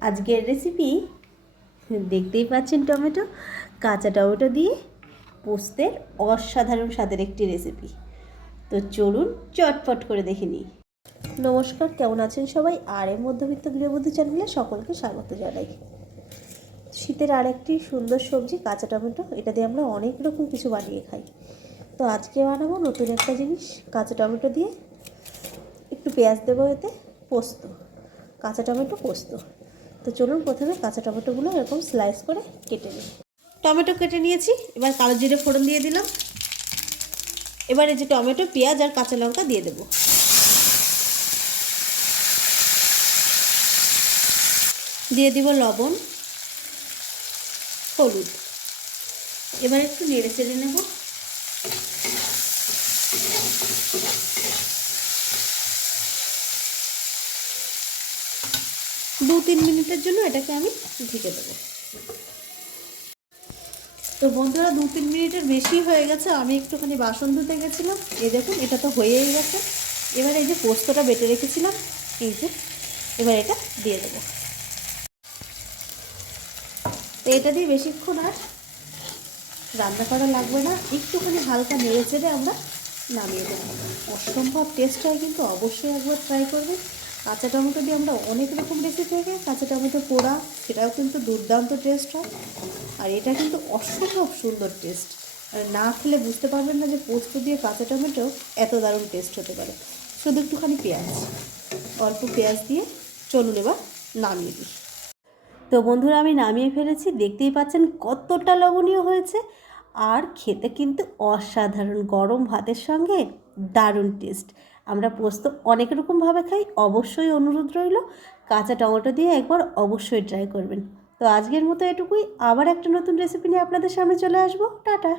আজকের রেসিপি দেখতেই পাচ্ছেন, টমেটো, কাঁচা টমেটো দিয়ে পোস্তের অসাধারণ স্বাদের একটি রেসিপি। তো চলুন চটপট করে দেখে নিই। নমস্কার, কেমন আছেন সবাই? আর এর মধ্যবিত্ত গৃহবধূ চ্যানেলে সকলকে স্বাগত জানাই। শীতের আরেকটি সুন্দর সবজি কাঁচা টমেটো, এটা দিয়ে আমরা অনেক রকম কিছু বানিয়ে খাই। তো আজকে বানাবো নতুন একটা জিনিস, কাঁচা টমেটো দিয়ে একটু পেঁয়াজ দেবো, এতে পোস্ত, কাঁচা টমেটো পোস্ত। তো চলুন প্রথমে কাঁচা টমেটোগুলো এরকম স্লাইস করে কেটে নিই। টমেটো কেটে নিয়েছি, এবার কালো জিরে ফোড়ন দিয়ে দিলাম। এবার এই যে টমেটো, পেঁয়াজ আর কাঁচা লঙ্কা দিয়ে দেবো। দিয়ে দিব লবণ, হলুদ। এবার একটু নেড়ে চেড়ে নেব। দু তিন মিনিটের জন্য এটাকে আমি ঢেকে দেবো। তো বন্ধুরা, 2-3 মিনিটের বেশি হয়ে গেছে, আমি একটুখানি বাসন ধুতে গেছিলাম। এই দেখুন, এটা তো হয়েই গেছে। এবার এই যে পোস্তটা বেটে রেখেছিলাম, এই যে এবার এটা দিয়ে দেবো। তো এটা দিয়ে বেশিক্ষণ আর রান্না করা লাগবে না, একটুখানি হালকা নেড়ে চেড়ে আমরা নামিয়ে দেবো। অসম্ভব টেস্ট হয়, কিন্তু অবশ্যই একবার ট্রাই করবেন। কাঁচা টমেটো দিয়ে আমরা অনেক রকম রেসিপি থেকে, কাঁচা টমেটো পোড়া, সেটাও কিন্তু দুর্দান্ত টেস্ট হয়। আর এটা কিন্তু অসম্ভব সুন্দর টেস্ট। আর না খেলে বুঝতে পারবেন না যে পোস্ত দিয়ে কাঁচা টমেটো এত দারুণ টেস্ট হতে পারে। শুধু একটুখানি পেঁয়াজ, অল্প পেঁয়াজ দিয়ে চলুন এবার নামিয়ে দিই। তো বন্ধুরা, আমি নামিয়ে ফেলেছি, দেখতেই পাচ্ছেন কতটা লবণীয় হয়েছে। আর খেতে কিন্তু অসাধারণ, গরম ভাতের সঙ্গে দারুণ টেস্ট। আমরা পোস্ত অনেক রকমভাবে খাই, অবশ্যই অনুরোধ রইল কাঁচা টমেটো দিয়ে একবার অবশ্যই ট্রাই করবেন। তো আজকের মতো এটুকুই, আবার একটা নতুন রেসিপি নিয়ে আপনাদের সামনে চলে আসবো। টাটা।